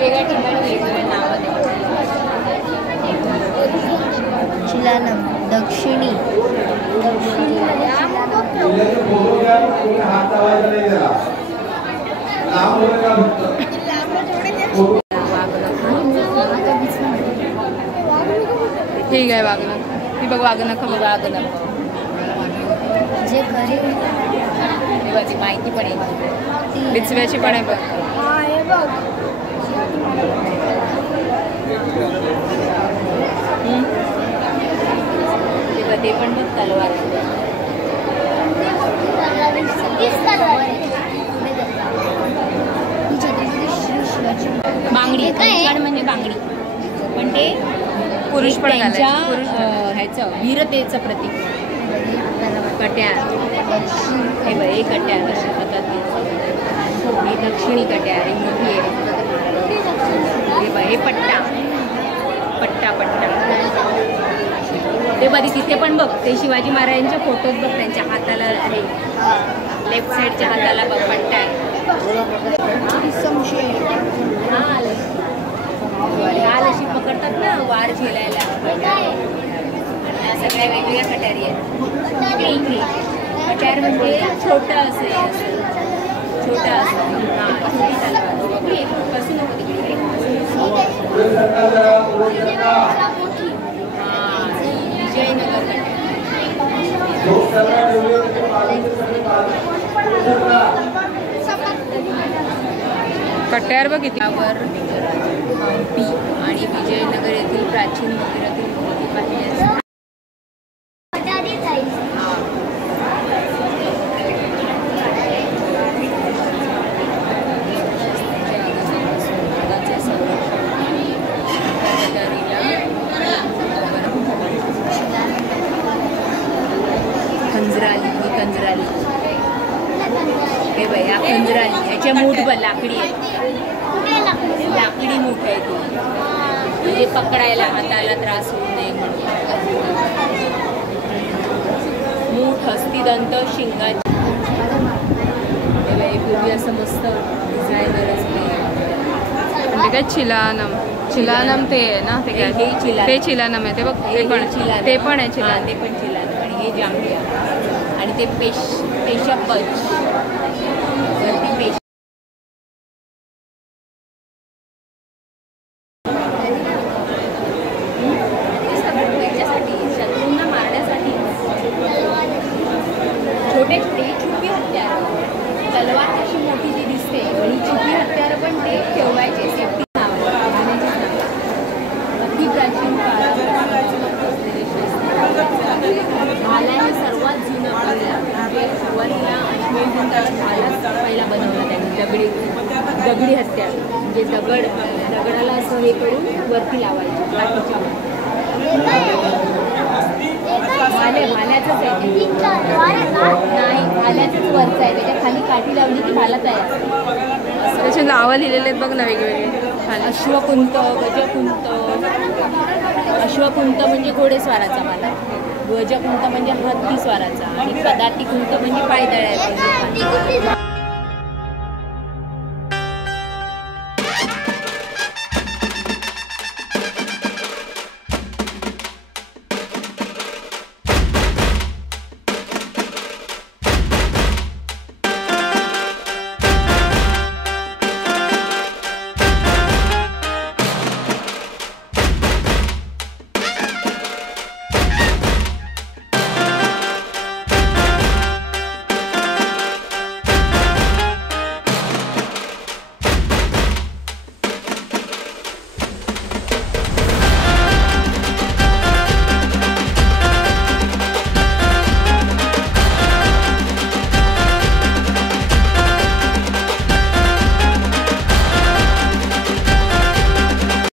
वेगवेगळ्या ठिकाणी वेगवेगळे नाव चिलानम दक्षिणी ठीक आहे वागणं ती बघ वागणं वागणं जे खरी ती माहिती पण आहे बिचव्याची पण आहे बघ ते पण बघ तलवार बांगडी म्हणजे बांगडी पण ते पुरुष पण ह्याचं वीरतेचं प्रतीक कट्यार हे बघ हे कट्यार अशा पद्धतीने ही दक्षिणी कट्यार ही मोठी आहे हे बघ हे पट्टा पट्टा पट्टा ते बघ तिथे पण बघ ते शिवाजी महाराजांचे फोटोज बघ त्यांच्या हाताला आहे लेफ्ट साईडच्या हाताला बघ पट्टा आहे लाल अशी पकडतात ना वार झेलायला सगळ्या वेगवेगळ्या कट्यारी आहेत कट्यार म्हणजे छोटं असं छोटं असं हां छोटी तलवार कसं नको तिकडे विजयनगर कट्यार बघ त्यावर हम्पी आणि विजयनगर येथील प्राचीन मंदिरातील मूर्ती पाहिल्यास कंजराली हे बाई हा कंजराली ह्याच्या मूठ ब लाकडी आहे लाकडी मूठ आहे ती म्हणजे पकडायला हाताला त्रास होऊ नये म्हणून मूठ हस्तिदंत शिंगाची हे बाई पूर्वी असं मस्त डिझायनर असते म्हणजे काय चिलानम चिलानम ते आहे ना ते काय ते चिलानम आहे ते बघ ते पण ते पण आहे चिलान ते पण चिलानम आणि हे जांभळी आणि ते पेशपच वरती पेश त्याच्यासाठी शत्रूंना मारण्यासाठी छोटे छोटे छुपी हत्यार तलवार अशी मोठी जी दिसते आणि छुपी हत्यार पण ते ठेवायचे सेफ्टी अति प्राचीन काळात भाल्याने सर्वात जुनं म्हणजे सुरुवातीला भाला पहिला बनवला त्यांनी दगडी हत्यार म्हणजे दगडाला असं हे करून वरती लावायचं काठीच्या भाल्याचंच आहे नाही भाल्याचंच वरचं आहे त्याच्या खाली काठी लावली की भाला तयार त्याचे नावं लिहिलेले आहेत बघ ना वेगवेगळे अश्वकुंत गजकुंत अश्वकुंत म्हणजे घोडेस्वाराचा भाला ध्वजकुंत म्हणजे हत्ती स्वाराचा आणि पदातिकुंत म्हणजे पायदळाचा